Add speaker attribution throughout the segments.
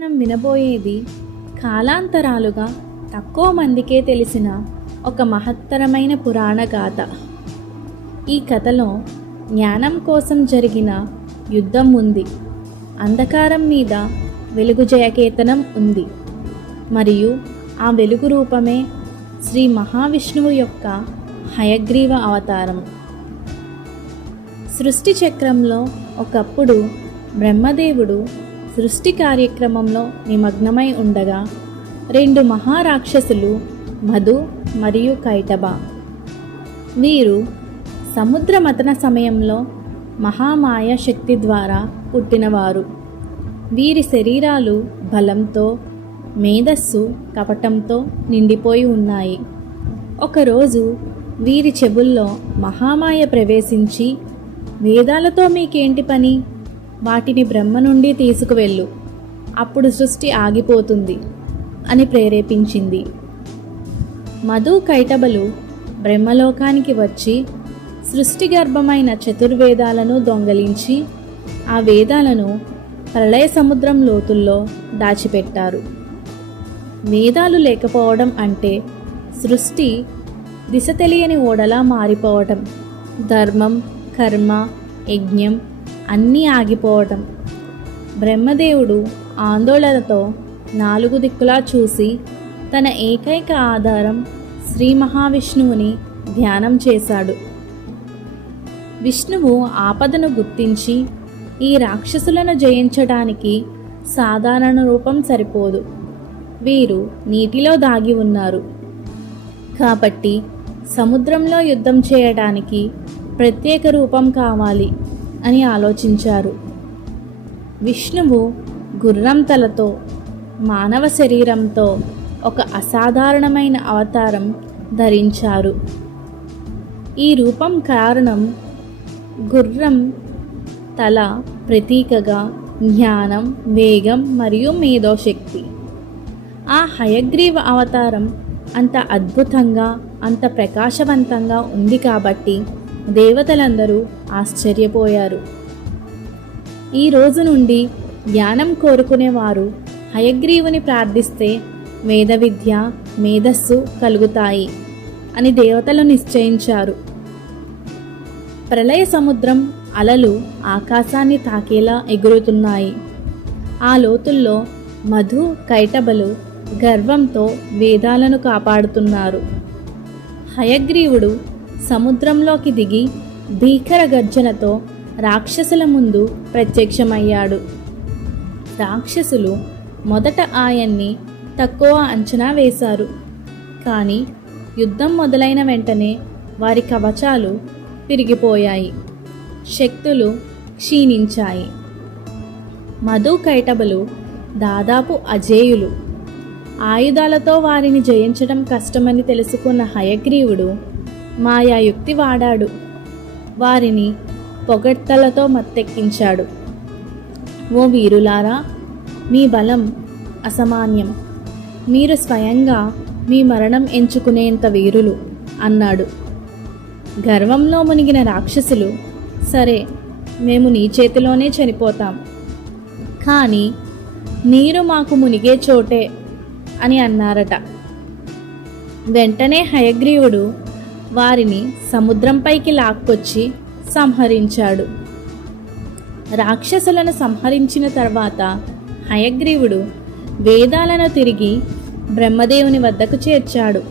Speaker 1: మనం వినబోయేది కాలాంతరాలుగా తక్కువ మందికే తెలిసిన ఒక మహత్తరమైన పురాణ గాథ. ఈ కథలో జ్ఞానం కోసం జరిగిన యుద్ధం ఉంది. అంధకారం మీద వెలుగు జయకేతనం ఉంది. మరియు ఆ వెలుగు రూపమే శ్రీ మహావిష్ణువు యొక్క హయగ్రీవ అవతారం. సృష్టి చక్రంలో ఒకప్పుడు బ్రహ్మదేవుడు సృష్టి కార్యక్రమంలో నిమగ్నమై ఉండగా రెండు మహారాక్షసులు మధు మరియు కైటబ వీరు సముద్ర మతన సమయంలో మహామాయ శక్తి ద్వారా పుట్టినవారు. వీరి శరీరాలు బలంతో మేధస్సు కపటంతో నిండిపోయి ఉన్నాయి. ఒకరోజు వీరి చెవుల్లో మహామాయ ప్రవేశించి వేదాలతో మీకేంటి పని? వాటిని బ్రహ్మ నుండి తీసుకువెళ్ళు. అప్పుడు సృష్టి ఆగిపోతుంది అని ప్రేరేపించింది. మధు కైటబలు బ్రహ్మలోకానికి వచ్చి సృష్టి గర్భమైన చతుర్వేదాలను దొంగలించి ఆ వేదాలను ప్రళయ సముద్రం లోతుల్లో దాచిపెట్టారు. వేదాలు లేకపోవడం అంటే సృష్టి దిశ తెలియని ఓడలా మారిపోవటం. ధర్మం కర్మ యజ్ఞం అన్నీ ఆగిపోవటం. బ్రహ్మదేవుడు ఆందోళనతో నాలుగు దిక్కులా చూసి తన ఏకైక ఆధారం శ్రీ మహావిష్ణువుని ధ్యానం చేశాడు. విష్ణువు ఆపదను గుర్తించి ఈ రాక్షసులను జయించడానికి సాధారణ రూపం సరిపోదు. వీరు నీటిలో దాగి ఉన్నారు. కాబట్టి సముద్రంలో యుద్ధం చేయడానికి ప్రత్యేక రూపం కావాలి. అని ఆలోచించారు. విష్ణువు గుర్రం తలతో మానవ శరీరంతో ఒక అసాధారణమైన అవతారం ధరించారు. ఈ రూపం కారణం గుర్రం తల ప్రతీకగా జ్ఞానం వేగం మరియు మేధోశక్తి. ఆ హయగ్రీవ అవతారం అంత అద్భుతంగా అంత ప్రకాశవంతంగా ఉంది కాబట్టి దేవతలందరూ ఆశ్చర్యపోయారు. ఈ రోజు నుండి జ్ఞానం కోరుకునేవారు హయగ్రీవుని ప్రార్థిస్తే వేద విద్య మేధస్సు కలుగుతాయి అని దేవతలు నిశ్చయించారు. ప్రళయ సముద్రం అలలు ఆకాశాన్ని తాకేలా ఎగురుతున్నాయి. ఆ లోతుల్లో మధు కైటబలు గర్వంతో వేదాలను కాపాడుతున్నారు. హయగ్రీవుడు సముద్రంలోకి దిగి భీకర గర్జనతో రాక్షసుల ముందు ప్రత్యక్షమయ్యాడు. రాక్షసులు మొదట ఆయన్ని తక్కువ అంచనా వేశారు. కానీ యుద్ధం మొదలైన వెంటనే వారి కవచాలు విరిగిపోయాయి. శక్తులు క్షీణించాయి. మధు కైటబలు దాదాపు అజేయులు. ఆయుధాలతో వారిని జయించడం కష్టమని తెలుసుకున్న హయగ్రీవుడు మాయాయుక్తి వాడాడు. వారిని పొగడ్తలతో మత్తెక్కించాడు. ఓ వీరులారా మీ బలం అసమాన్యం. మీరు స్వయంగా మీ మరణం ఎంచుకునేంత వీరులు అన్నాడు. గర్వంలో మునిగిన రాక్షసులు సరే మేము నీ చేతిలోనే చనిపోతాం. కానీ నీరు మాకు మునిగే చోటే అని అన్నారట. వెంటనే హయగ్రీవుడు వారిని సముద్రంపైకి లాక్కొచ్చి సంహరించాడు. రాక్షసులను సంహరించిన తర్వాత హయగ్రీవుడు వేదాలను తిరిగి బ్రహ్మదేవుని వద్దకు చేర్చాడు.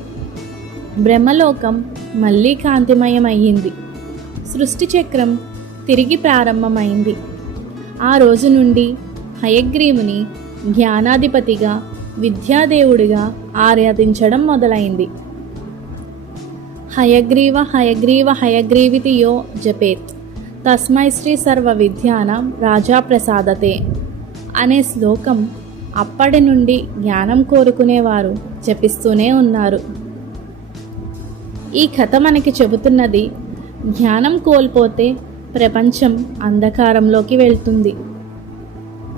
Speaker 1: బ్రహ్మలోకం మళ్ళీ కాంతిమయమయ్యింది. సృష్టి చక్రం తిరిగి ప్రారంభమైంది. ఆ రోజు నుండి హయగ్రీవుని జ్ఞానాధిపతిగా విద్యాదేవుడిగా ఆరాధించడం మొదలైంది. హయగ్రీవ హయగ్రీవ హయగ్రీవితి యో జపేత్. తస్మై శ్రీ సర్వ విద్యానం రాజా ప్రసాదతే అనే శ్లోకం అప్పటి నుండి జ్ఞానం కోరుకునేవారు జపిస్తూనే ఉన్నారు. ఈ కథ మనకి చెబుతున్నది జ్ఞానం కోల్పోతే ప్రపంచం అంధకారంలోకి వెళ్తుంది.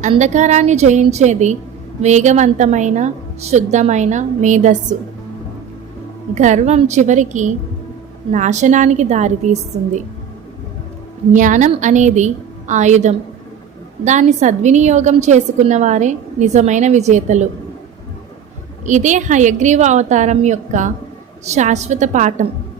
Speaker 1: అంధకారాన్ని జయించేది వేగవంతమైన శుద్ధమైన మేధస్సు. గర్వం చివరికి నాశనానికి దారితీస్తుంది జ్ఞానం అనేది ఆయుధం. దాన్ని సద్వినియోగం చేసుకున్నవారే నిజమైన విజేతలు. ఇదే హయగ్రీవ అవతారం యొక్క శాశ్వత పాఠం.